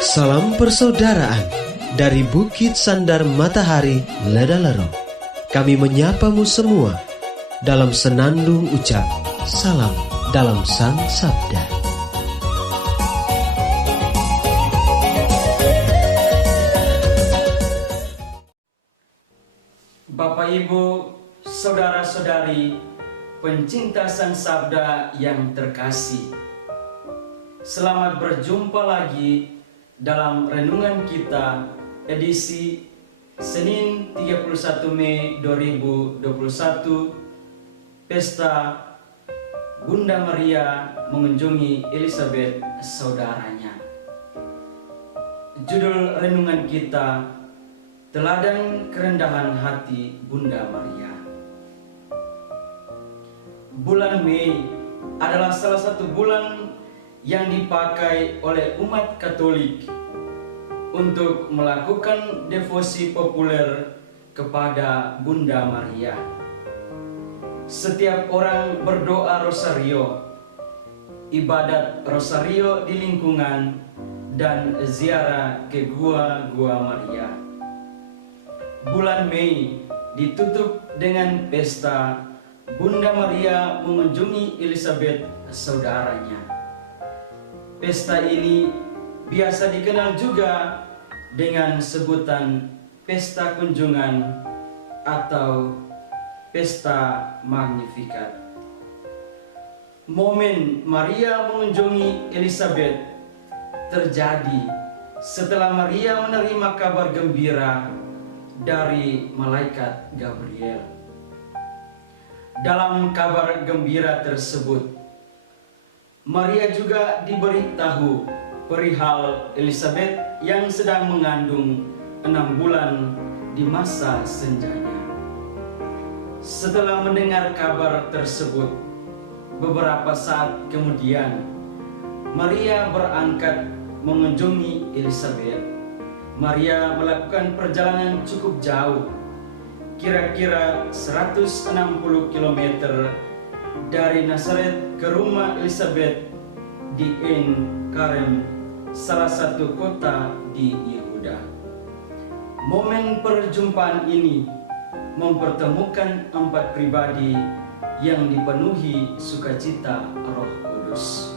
Salam persaudaraan dari Bukit Sandar Matahari Ledalero. Kami menyapamu semua dalam senandung ucap salam dalam Sang Sabda. Bapak Ibu, saudara-saudari, pencinta Sang Sabda yang terkasih, selamat berjumpa lagi dalam renungan kita edisi Senin 31 Mei 2021, Pesta Bunda Maria mengunjungi Elizabeth saudaranya. Judul renungan kita, Teladan Kerendahan Hati Bunda Maria. Bulan Mei adalah salah satu bulan yang dipakai oleh umat Katolik untuk melakukan devosi populer kepada Bunda Maria. Setiap orang berdoa rosario, ibadat rosario di lingkungan, dan ziarah ke gua-gua Maria. Bulan Mei ditutup dengan pesta Bunda Maria mengunjungi Elizabeth saudaranya. Pesta ini biasa dikenal juga dengan sebutan Pesta Kunjungan atau Pesta Magnificat. Momen Maria mengunjungi Elizabeth terjadi setelah Maria menerima kabar gembira dari malaikat Gabriel. Dalam kabar gembira tersebut, Maria juga diberitahu perihal Elizabeth yang sedang mengandung 6 bulan di masa senjanya. Setelah mendengar kabar tersebut, beberapa saat kemudian Maria berangkat mengunjungi Elizabeth. Maria melakukan perjalanan cukup jauh, kira-kira 160 km dari Nazaret ke rumah Elizabeth di En Karem, salah satu kota di Yehuda. Momen perjumpaan ini mempertemukan 4 pribadi yang dipenuhi sukacita Roh Kudus.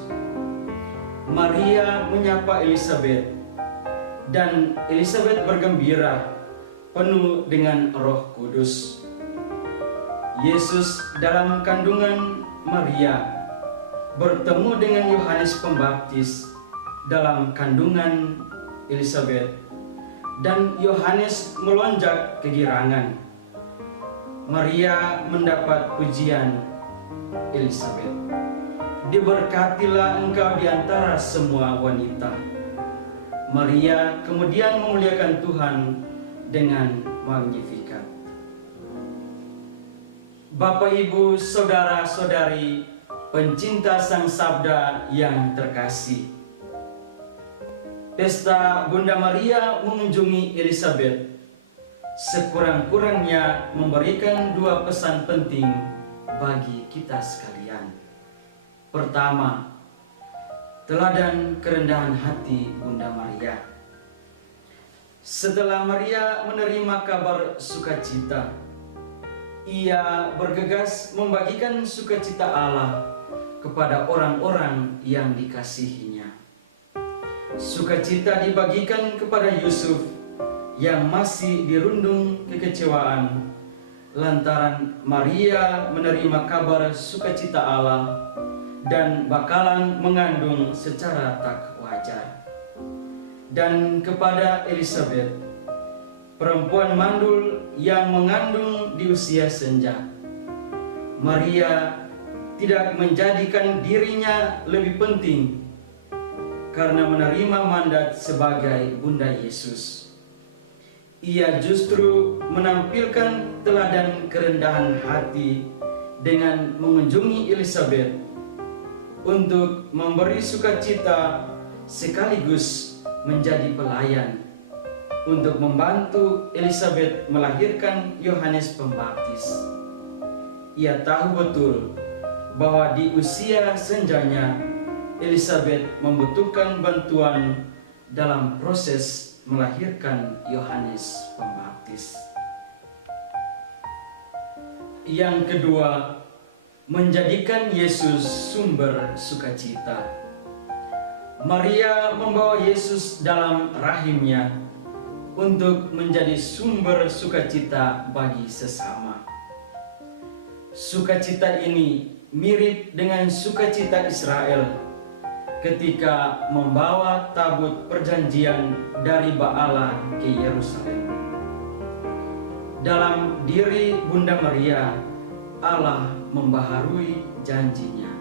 Maria menyapa Elizabeth, dan Elizabeth bergembira penuh dengan Roh Kudus. Yesus dalam kandungan Maria bertemu dengan Yohanes Pembaptis dalam kandungan Elizabeth, dan Yohanes melonjak kegirangan. Maria mendapat pujian Elizabeth, "Diberkatilah engkau di antara semua wanita." Maria kemudian memuliakan Tuhan dengan Magnificat. Bapak, Ibu, saudara-saudari, pencinta Sang Sabda yang terkasih, Pesta Bunda Maria mengunjungi Elizabeth sekurang-kurangnya memberikan 2 pesan penting bagi kita sekalian. Pertama, teladan kerendahan hati Bunda Maria. Setelah Maria menerima kabar sukacita, ia bergegas membagikan sukacita Allah kepada orang-orang yang dikasihinya. Sukacita dibagikan kepada Yusuf yang masih dirundung kekecewaan lantaran Maria menerima kabar sukacita Allah dan bakalan mengandung secara tak wajar. Dan kepada Elizabeth, perempuan mandul yang mengandung di usia senja, Maria tidak menjadikan dirinya lebih penting karena menerima mandat sebagai Bunda Yesus. Ia justru menampilkan teladan kerendahan hati dengan mengunjungi Elizabeth untuk memberi sukacita sekaligus menjadi pelayan untuk membantu Elizabeth melahirkan Yohanes Pembaptis. Ia tahu betul bahwa di usia senjanya Elizabeth membutuhkan bantuan dalam proses melahirkan Yohanes Pembaptis. Yang kedua, menjadikan Yesus sumber sukacita. Maria membawa Yesus dalam rahimnya untuk menjadi sumber sukacita bagi sesama. Sukacita ini mirip dengan sukacita Israel ketika membawa tabut perjanjian dari Ba'ala ke Yerusalem. Dalam diri Bunda Maria, Allah membaharui janjinya.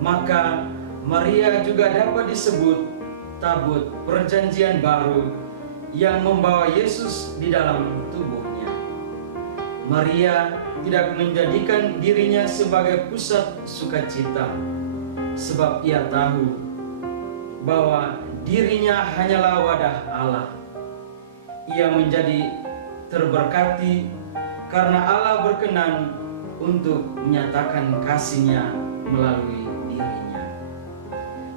Maka Maria juga dapat disebut tabut perjanjian baru yang membawa Yesus di dalam tubuhnya. Maria tidak menjadikan dirinya sebagai pusat sukacita, sebab ia tahu bahwa dirinya hanyalah wadah Allah. Ia menjadi terberkati karena Allah berkenan untuk menyatakan kasih-Nya melalui dirinya.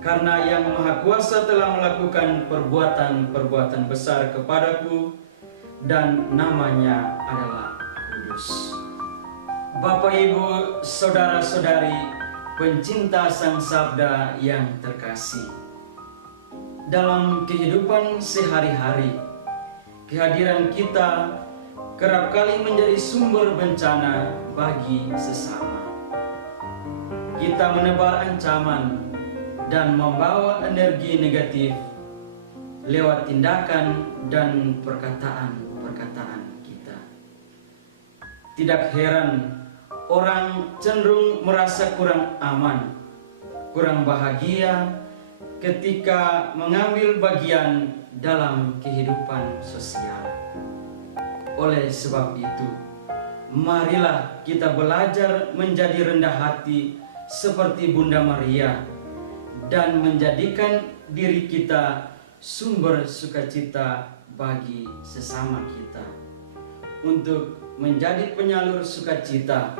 Karena Yang Maha Kuasa telah melakukan perbuatan-perbuatan besar kepadaku, dan namanya adalah Kudus. Bapak, Ibu, saudara-saudari, pencinta Sang Sabda yang terkasih, dalam kehidupan sehari-hari, kehadiran kita kerap kali menjadi sumber bencana bagi sesama. Kita menebar ancaman dan membawa energi negatif lewat tindakan dan perkataan-perkataan kita. Tidak heran orang cenderung merasa kurang aman, kurang bahagia ketika mengambil bagian dalam kehidupan sosial. Oleh sebab itu, marilah kita belajar menjadi rendah hati seperti Bunda Maria dan menjadikan diri kita sumber sukacita bagi sesama kita. Untuk menjadi penyalur sukacita,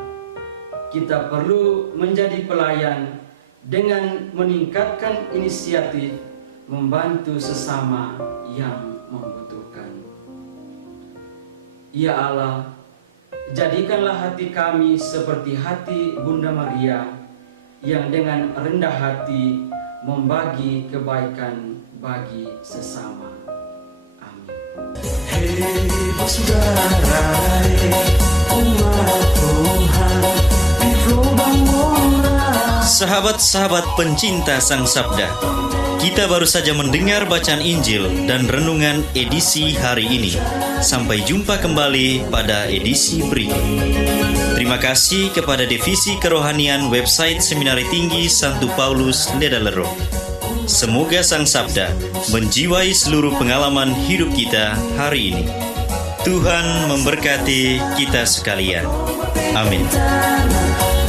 kita perlu menjadi pelayan dengan meningkatkan inisiatif membantu sesama yang membutuhkan. Ya Allah, jadikanlah hati kami seperti hati Bunda Maria yang dengan rendah hati membagi kebaikan bagi sesama. Amin. Hei saudara, umat Tuhan di gelombang murah. Sahabat-sahabat pencinta Sang Sabda, kita baru saja mendengar bacaan Injil dan renungan edisi hari ini. Sampai jumpa kembali pada edisi berikut. Terima kasih kepada Divisi Kerohanian website Seminari Tinggi Santo Paulus Ledalero. Semoga Sang Sabda menjiwai seluruh pengalaman hidup kita hari ini. Tuhan memberkati kita sekalian. Amin.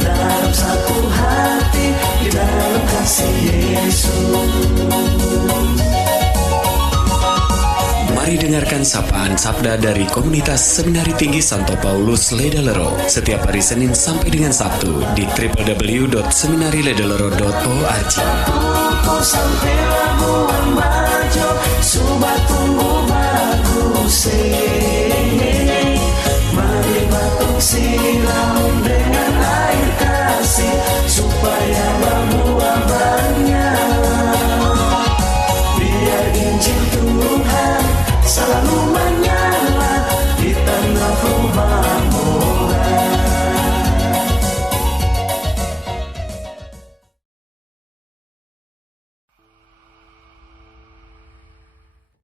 Dalam satu hati, di dalam kasih Yesus. Mari dengarkan sapaan sabda dari komunitas Seminari Tinggi Santo Paulus Ledalero setiap hari Senin sampai dengan Sabtu di www.seminariledalero.org. Mari batuk